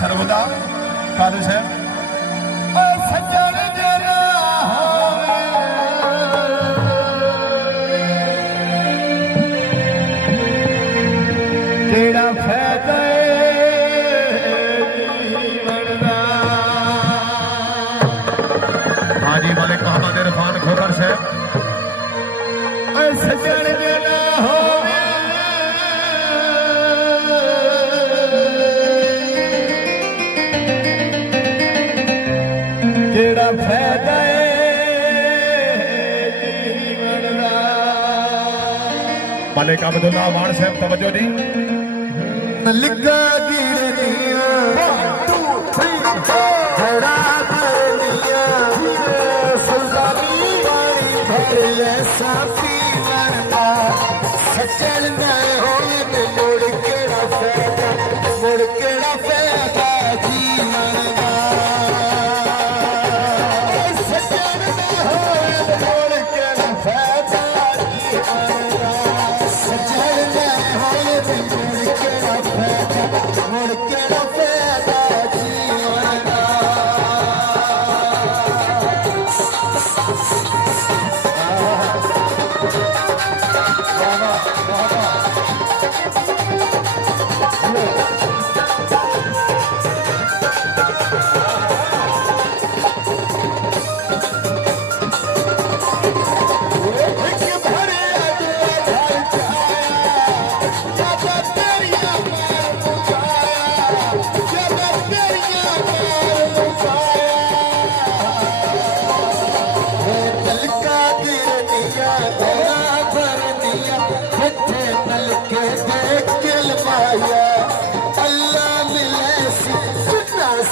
सर्वदा कालू साहब सज्जन जना तेरा फायदा हाजी मालिक मोहम्मद इरफान खोकर साहब सज्जन जना हो तेरा फायदा मालिक अब्दुल्ला वाण साहब तवज्जो दी लिखा गिरनिया 1 2 3 जड़ा दुनिया सुल्तानी वाली भरे साफी मरना सचल न होए मुड़ केड़ा फायदा जीवन दा सचल न होए मुड़ केड़ा फायदा जीवन दा सचल न होए मुड़ केड़ा मुड़ केड़ा फायदा जीवन दा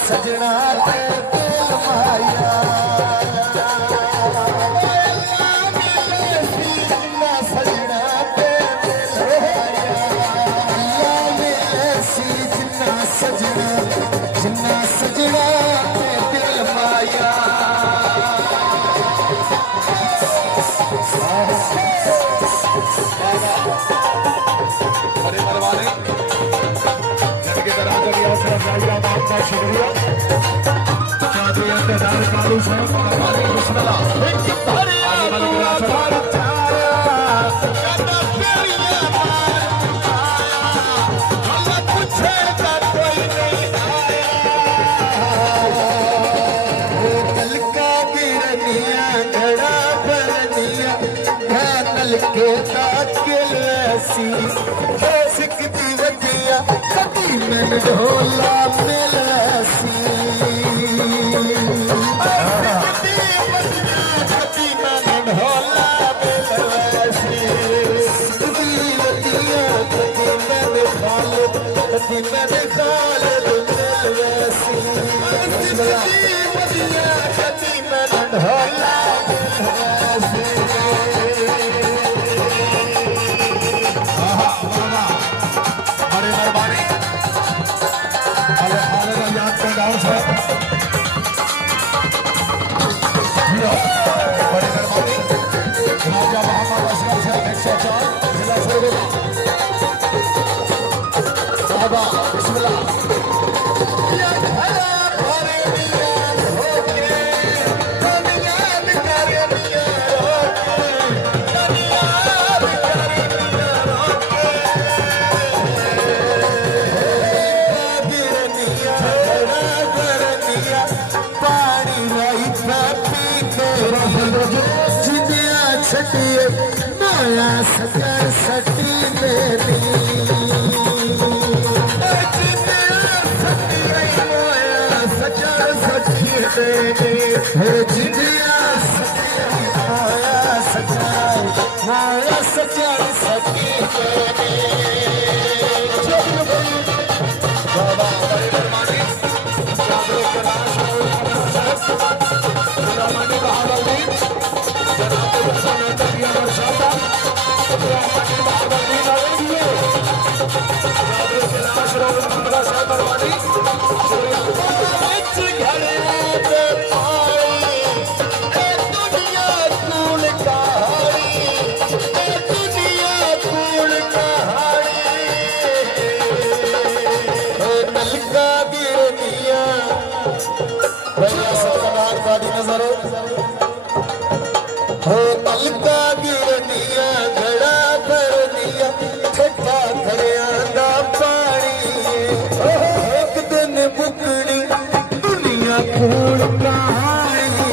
सजना ते दिल माया सजना ते दिल जिन्ना सजना ते दिल माया बड़े मरवाने जिनके तरह आपका शुक्रिया चौधरी इंतजार कालू साहब बिस्मिल्लाह के ताकिल ऐसी सिकती वजिया कभी मन ढोला मिलसी कभी मन ढोला मिलसी सिकती वजिया कभी मन खालिद कभी मन खालिद मिलसी सिकती वजिया कभी मन ढोला मिलसी माया सकर सटी मेरी माया सकर सटी मेरी जिंदिया माया सकर सटी बाबा नलका गिरनिया घड़ा भरनिया छठा खड़िया दा पानी एक दिन मुकनी दुनिया कूड़ कहानी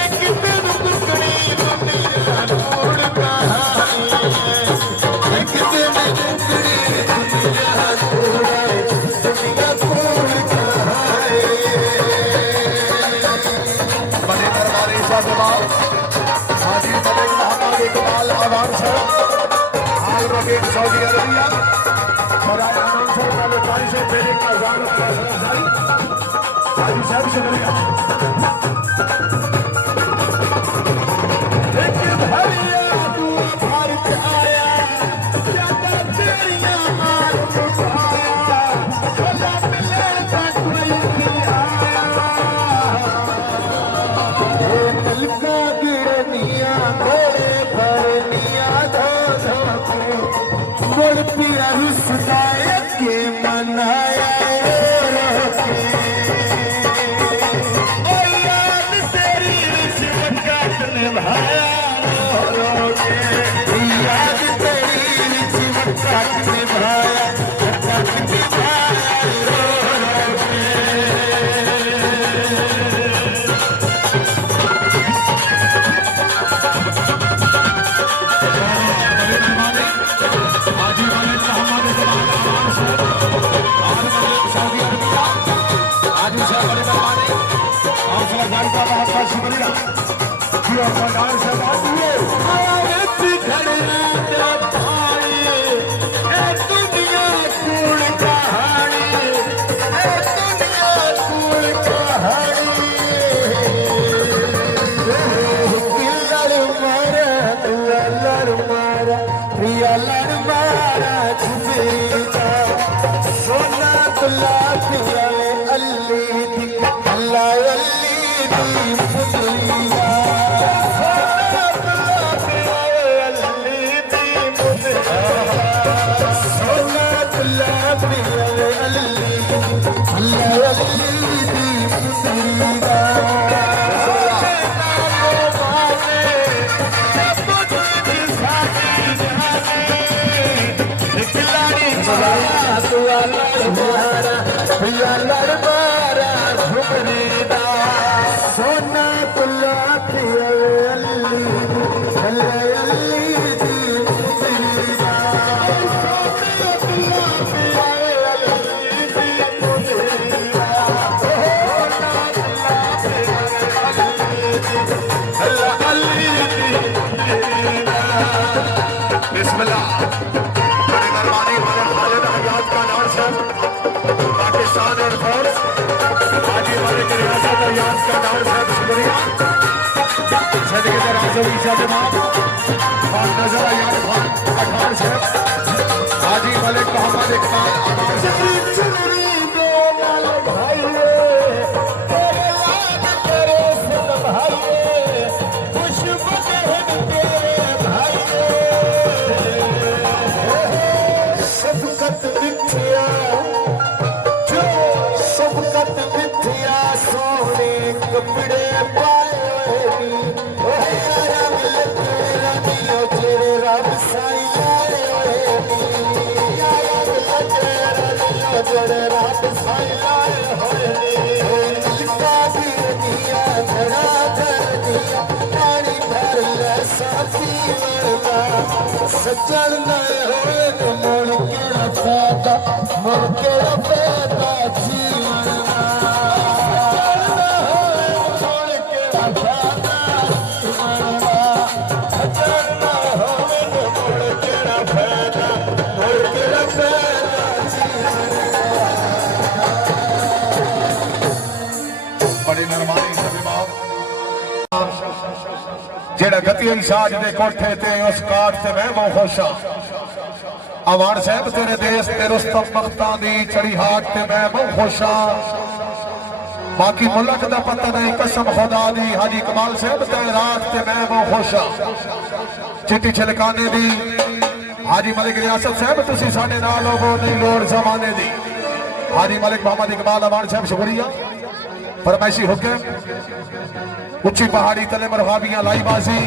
एक दिन मुकनी दुनिया कूड़ कहानी एक दिन मुकनी दुनिया कूड़ हाजी मलिक मोहम्मद इकबाल अवान साहब हाल रबीक सऊदी अरबिया सराय अनाउंसर वाले कारी से पहले का जान जारी हाजी साहब शुक्रिया एक भैया तू भारत आया ज्यादा तेरिया मार उठाया भला मिले का कोई नलका गिरनिया घोड़े भरनिया धो मोड़ पिया रुसदाय के मनाया ओ याद तेरी रिश्वत काटने भाया याद तेरी रिश्वत काटने भाया काटने सोना गुलाब अल्ली दी अल्लाह अल्ली दी मुदरिया सोना गुलाब अल्ली दी मुदरिया सोना गुलाब अल्ली अल्लाह अल्ली दी मुदरिया सोना तुला बिस्मिल्लाह बड़े मेहरबानी मदद खालिद हयात का डांस है पाकिस्तान एयरफोर्स हाजी मलिक रियासत हयात का डांस है शुक्रिया सदके राजवी जनाब और नजर हयात खान का डांस है हाजी मलिक मोहम्मद इकबाल कपड़े पाए रब साई रात साई घड़ा भर दिया पानी भर ले साथी सज्जन न मुड़ के पैदा मुड़ के पैदा जीवन बड़ी मेहरबानी जेड़ा गतियन साज दे कोठे ते उस काट ते मैं वो खुशा अवान साहब तेरे देश ते रुस्तम बख्तां दी चढ़ी हाट ते मैं वो खुशा बाकी मुल्क दा पता नहीं कसम खुदा दी हाजी कमाल साहब ते रात ते मैं वो खुशा चिट्टी छिलकाने दी हाजी मलिक रियासत साहब तुसी साडे नाल होवो नहीं लोड़ जमाने दी हाजी मलिक मोहम्मद इकबाल अवान साहब शुक्रिया फरमाइशी हुक्म उच्ची पहाड़ी तले मरहाबियां लाई बाजी